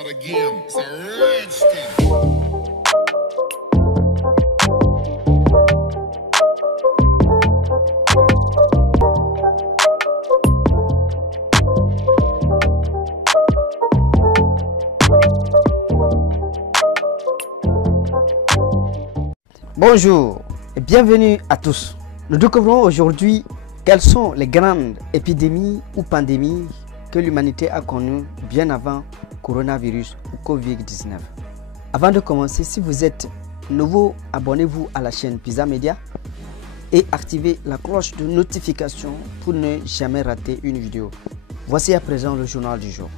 start again. It's a rich thing. Bonjour et bienvenue à tous. Nous découvrons aujourd'hui quelles sont les grandes épidémies ou pandémies que l'humanité a connues bien avant coronavirus ou Covid-19. Avant de commencer, si vous êtes nouveau, abonnez-vous à la chaîne Pizza Media et activez la cloche de notification pour ne jamais rater une vidéo. Voici à présent le journal du jour.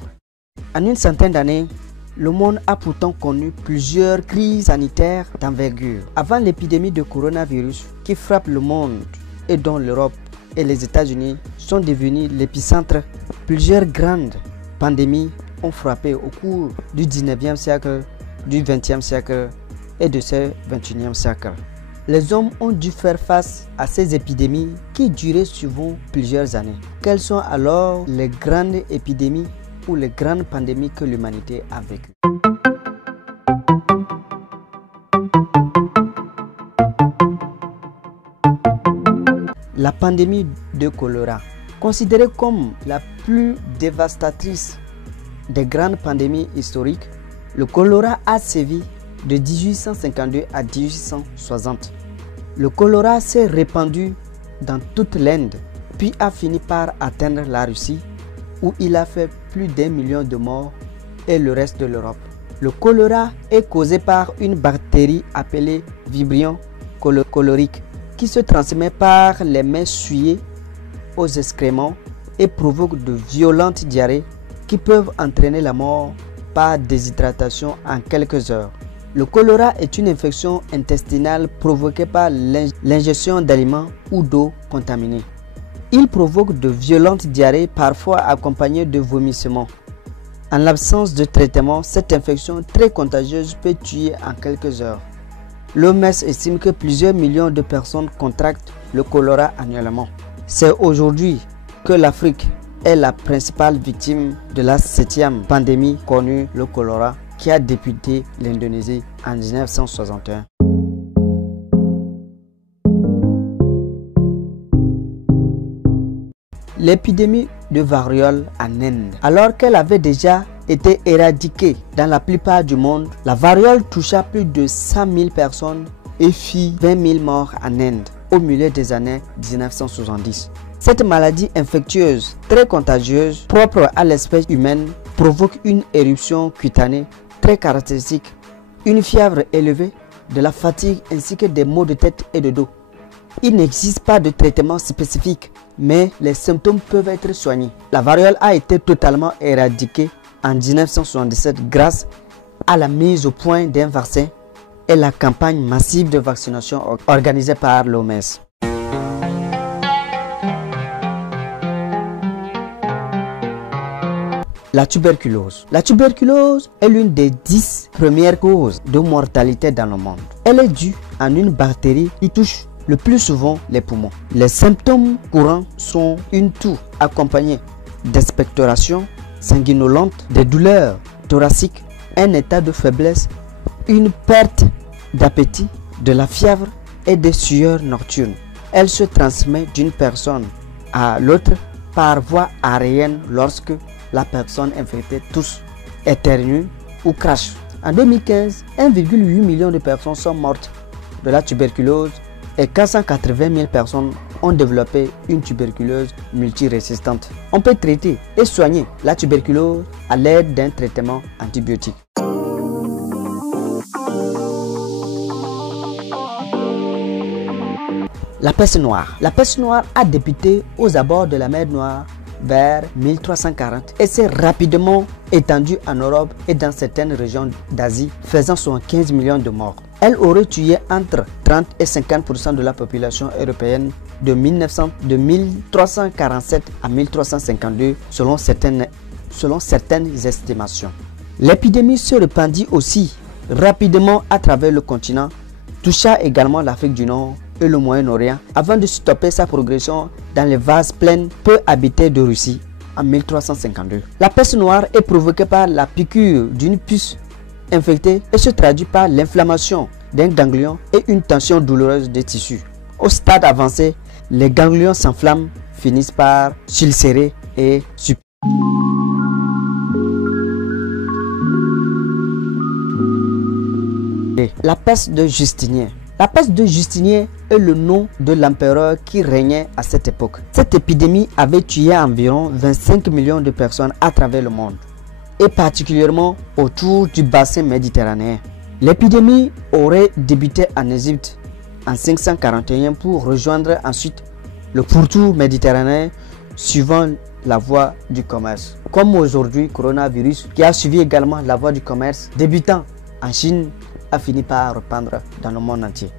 En une centaine d'années, le monde a pourtant connu plusieurs crises sanitaires d'envergure. Avant l'épidémie de coronavirus qui frappe le monde et dont l'Europe et les États-Unis sont devenus l'épicentre, plusieurs grandes pandémies ont frappé au cours du 19e siècle, du 20e siècle et de ce 21e siècle. Les hommes ont dû faire face à ces épidémies qui duraient souvent plusieurs années. Quelles sont alors les grandes épidémies ou les grandes pandémies que l'humanité a vécues? La pandémie de choléra, considérée comme la plus dévastatrice des grandes pandémies historiques, le choléra a sévi de 1852 à 1860. Le choléra s'est répandu dans toute l'Inde, puis a fini par atteindre la Russie, où il a fait plus d'1 million de morts, et le reste de l'Europe. Le choléra est causé par une bactérie appelée Vibrio cholerique qui se transmet par les mains souillées aux excréments et provoque de violentes diarrhées qui peuvent entraîner la mort par déshydratation en quelques heures. Le choléra est une infection intestinale provoquée par l'ingestion d'aliments ou d'eau contaminée. Il provoque de violentes diarrhées, parfois accompagnées de vomissements. En l'absence de traitement, cette infection très contagieuse peut tuer en quelques heures. L'OMS estime que plusieurs millions de personnes contractent le choléra annuellement. C'est aujourd'hui que l'Afrique est la principale victime de la 7e pandémie connue, le choléra, qui a débuté l'Indonésie en 1961. L'épidémie de variole en Inde. Alors qu'elle avait déjà été éradiquée dans la plupart du monde, la variole toucha plus de 100 000 personnes et fit 20 000 morts en Inde au milieu des années 1970. Cette maladie infectieuse très contagieuse, propre à l'espèce humaine, provoque une éruption cutanée très caractéristique, une fièvre élevée, de la fatigue ainsi que des maux de tête et de dos. Il n'existe pas de traitement spécifique, mais les symptômes peuvent être soignés. La variole a été totalement éradiquée en 1977 grâce à la mise au point d'un vaccin et la campagne massive de vaccination organisée par l'OMS. La tuberculose. La tuberculose est l'une des 10 premières causes de mortalité dans le monde. Elle est due à une bactérie qui touche le plus souvent les poumons. Les symptômes courants sont une toux accompagnée d'expectoration sanguinolente, des douleurs thoraciques, un état de faiblesse, une perte d'appétit, de la fièvre et des sueurs nocturnes. Elle se transmet d'une personne à l'autre par voie aérienne lorsque la personne infectée tousse, éternue ou crache. En 2015, 1,8 million de personnes sont mortes de la tuberculose et 480 000 personnes ont développé une tuberculose multirésistante. On peut traiter et soigner la tuberculose à l'aide d'un traitement antibiotique. La peste noire. La peste noire a débuté aux abords de la mer Noire vers 1340 et s'est rapidement étendue en Europe et dans certaines régions d'Asie, faisant 75 millions de morts. Elle aurait tué entre 30 et 50% de la population européenne de 1347 à 1352 selon certaines estimations. L'épidémie se répandit aussi rapidement à travers le continent, toucha également l'Afrique du Nord et le Moyen-Orient avant de stopper sa progression dans les vastes plaines peu habitées de Russie, en 1352. La peste noire est provoquée par la piqûre d'une puce infectée et se traduit par l'inflammation d'un ganglion et une tension douloureuse des tissus. Au stade avancé, les ganglions s'enflamment, finissent par s'ulcérer et suppurer. La peste de Justinien. La peste de Justinien est le nom de l'empereur qui régnait à cette époque. Cette épidémie avait tué environ 25 millions de personnes à travers le monde, et particulièrement autour du bassin méditerranéen. L'épidémie aurait débuté en Égypte en 541 pour rejoindre ensuite le pourtour méditerranéen suivant la voie du commerce. Comme aujourd'hui, coronavirus qui a suivi également la voie du commerce débutant en Chine a fini par répandre dans le monde entier.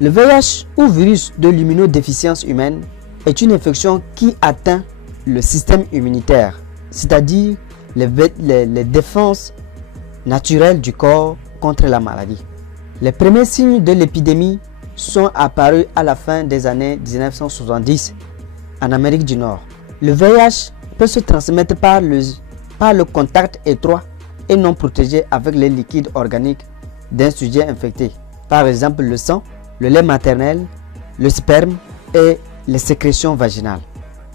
Le VIH ou virus de l'immunodéficience humaine est une infection qui atteint le système immunitaire, c'est-à-dire les défenses naturelles du corps contre la maladie. Les premiers signes de l'épidémie sont apparus à la fin des années 1970 en Amérique du Nord. Le VIH peut se transmettre par le contact étroit et non protégé avec les liquides organiques d'un sujet infecté, par exemple le sang, le lait maternel, le sperme et les sécrétions vaginales.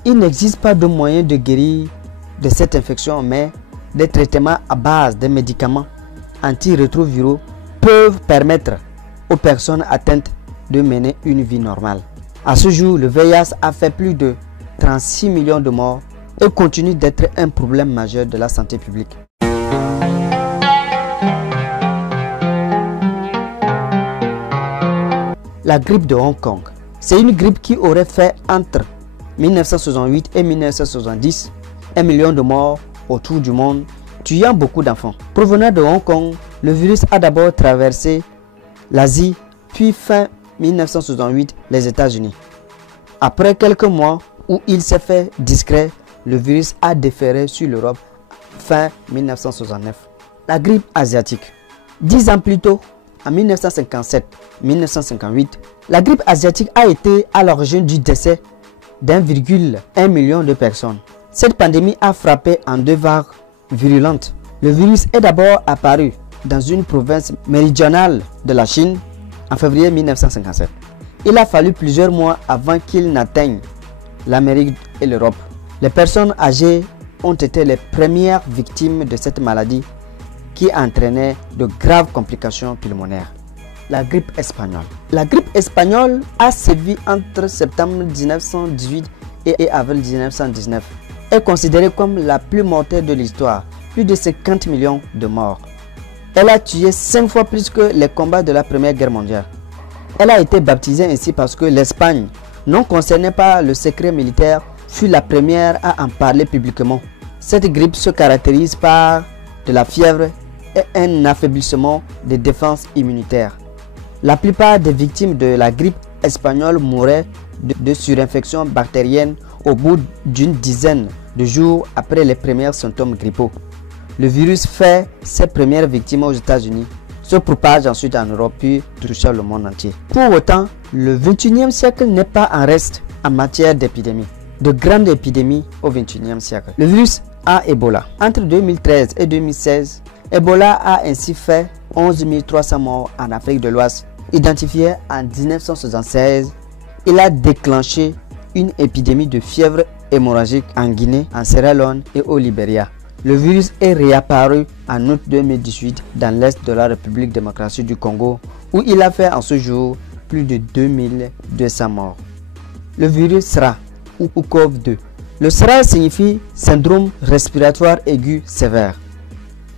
Il n'existe pas de moyen de guérir de cette infection, mais des traitements à base de médicaments antirétroviraux peuvent permettre aux personnes atteintes de mener une vie normale. À ce jour, le VIH a fait plus de 36 millions de morts et continue d'être un problème majeur de la santé publique. La grippe de Hong Kong. C'est une grippe qui aurait fait entre 1968 et 1970 1 million de morts autour du monde, tuant beaucoup d'enfants. Provenant de Hong Kong, le virus a d'abord traversé l'Asie, puis fin 1968 les États-Unis. Après quelques mois où il s'est fait discret, le virus a déféré sur l'Europe fin 1969. La grippe asiatique. 10 ans plus tôt, en 1957-1958, la grippe asiatique a été à l'origine du décès d'1,1 million de personnes. Cette pandémie a frappé en 2 vagues virulentes. Le virus est d'abord apparu dans une province méridionale de la Chine en février 1957. Il a fallu plusieurs mois avant qu'il n'atteigne l'Amérique et l'Europe. Les personnes âgées ont été les premières victimes de cette maladie qui entraînait de graves complications pulmonaires. La grippe espagnole. La grippe espagnole a sévi entre septembre 1918 et avril 1919. Elle est considérée comme la plus mortelle de l'histoire, plus de 50 millions de morts. Elle a tué 5 fois plus que les combats de la Première Guerre mondiale. Elle a été baptisée ainsi parce que l'Espagne, non concernée par le secret militaire, fut la première à en parler publiquement. Cette grippe se caractérise par de la fièvre et un affaiblissement des défenses immunitaires. La plupart des victimes de la grippe espagnole mouraient de surinfection bactérienne au bout d'une dizaine de jours après les premiers symptômes grippaux. Le virus fait ses premières victimes aux États-Unis, se propage ensuite en Europe puis touche le monde entier. Pour autant, le 21e siècle n'est pas en reste en matière d'épidémie. De grandes épidémies au 21e siècle. Le virus a Ebola. Entre 2013 et 2016, Ebola a ainsi fait 11 300 morts en Afrique de l'Ouest. Identifié en 1976, il a déclenché une épidémie de fièvre hémorragique en Guinée, en Sierra Leone et au Libéria. Le virus est réapparu en août 2018 dans l'est de la République démocratique du Congo, où il a fait en ce jour plus de 2200 morts. Le virus SRA ou CoV-2. Le SRA signifie syndrome respiratoire aigu sévère,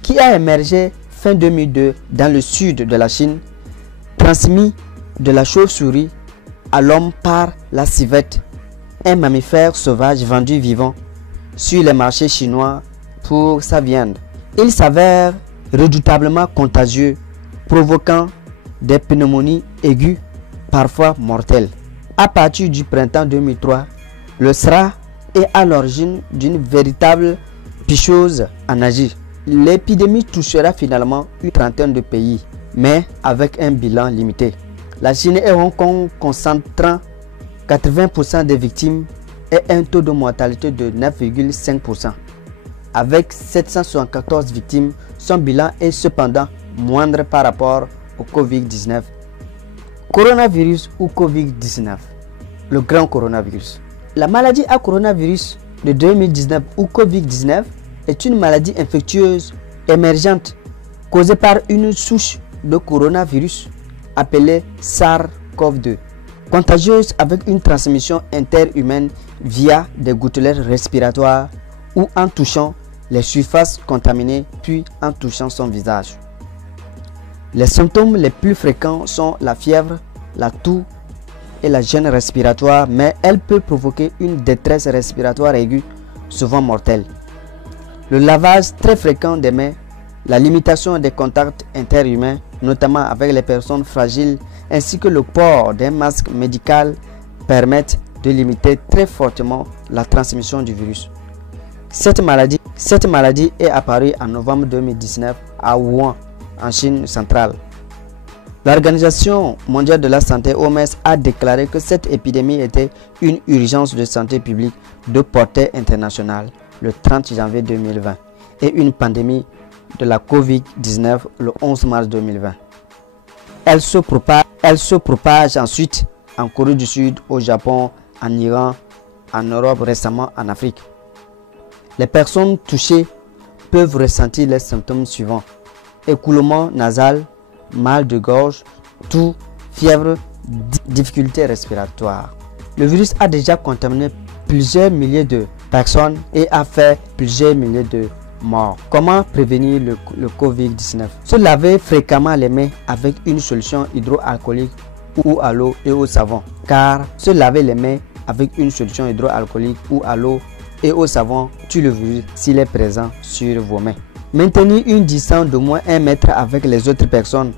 qui a émergé fin 2002 dans le sud de la Chine, transmis de la chauve-souris à l'homme par la civette, un mammifère sauvage vendu vivant sur les marchés chinois pour sa viande. Il s'avère redoutablement contagieux, provoquant des pneumonies aiguës, parfois mortelles. À partir du printemps 2003, le SRA est à l'origine d'une véritable psychose en Asie. L'épidémie touchera finalement une trentaine de pays, mais avec un bilan limité. La Chine et Hong Kong concentrant 80% des victimes et un taux de mortalité de 9,5%. Avec 774 victimes, son bilan est cependant moindre par rapport au Covid-19. Coronavirus ou Covid-19, le grand coronavirus. La maladie à coronavirus de 2019 ou Covid-19 est une maladie infectieuse émergente causée par une souche de coronavirus appelée SARS-CoV-2, contagieuse avec une transmission interhumaine via des gouttelettes respiratoires ou en touchant les surfaces contaminées puis en touchant son visage. Les symptômes les plus fréquents sont la fièvre, la toux et la gêne respiratoire, mais elle peut provoquer une détresse respiratoire aiguë, souvent mortelle. Le lavage très fréquent des mains, la limitation des contacts interhumains, notamment avec les personnes fragiles, ainsi que le port d'un masque médical permettent de limiter très fortement la transmission du virus. Cette maladie est apparue en novembre 2019 à Wuhan, en Chine centrale. L'Organisation mondiale de la santé (OMS) a déclaré que cette épidémie était une urgence de santé publique de portée internationale le 30 janvier 2020 et une pandémie de la Covid-19 le 11 mars 2020. Elle se propage ensuite en Corée du Sud, au Japon, en Iran, en Europe, récemment en Afrique. Les personnes touchées peuvent ressentir les symptômes suivants: écoulement nasal, mal de gorge, toux, fièvre, difficultés respiratoires. Le virus a déjà contaminé plusieurs milliers de personnes et a fait plusieurs milliers de morts. Comment prévenir le Covid-19? Se laver fréquemment les mains avec une solution hydroalcoolique ou à l'eau et au savon, car se laver les mains avec une solution hydroalcoolique ou à l'eau et au savon tue le virus s'il est présent sur vos mains. Maintenir une distance d'au moins 1 mètre avec les autres personnes,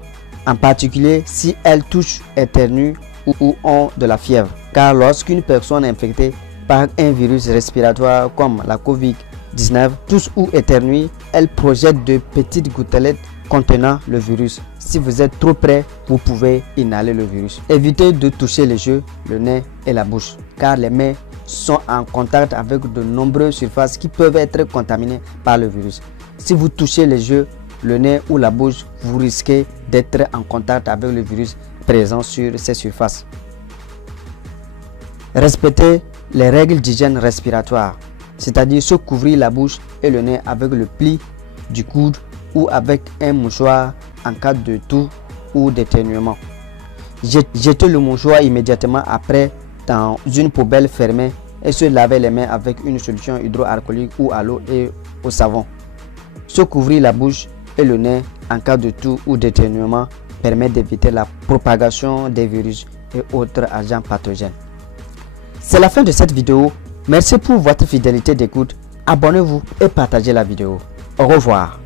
en particulier si elles touchent, éternuent ou ont de la fièvre, car lorsqu'une personne est infectée par un virus respiratoire comme la Covid-19 tousse ou éternue, elle projette de petites gouttelettes contenant le virus. Si vous êtes trop près, vous pouvez inhaler le virus. Évitez de toucher les yeux, le nez et la bouche, car les mains sont en contact avec de nombreuses surfaces qui peuvent être contaminées par le virus. Si vous touchez les yeux, le nez ou la bouche, vous risquez d'être en contact avec le virus présent sur ces surfaces. Respectez les règles d'hygiène respiratoire, c'est-à-dire se couvrir la bouche et le nez avec le pli du coude ou avec un mouchoir en cas de toux ou d'éternuement. Jetez le mouchoir immédiatement après dans une poubelle fermée et se laver les mains avec une solution hydroalcoolique ou à l'eau et au savon. Se couvrir la bouche et le nez en cas de toux ou d'éternuement permet d'éviter la propagation des virus et autres agents pathogènes. C'est la fin de cette vidéo. Merci pour votre fidélité d'écoute. Abonnez-vous et partagez la vidéo. Au revoir.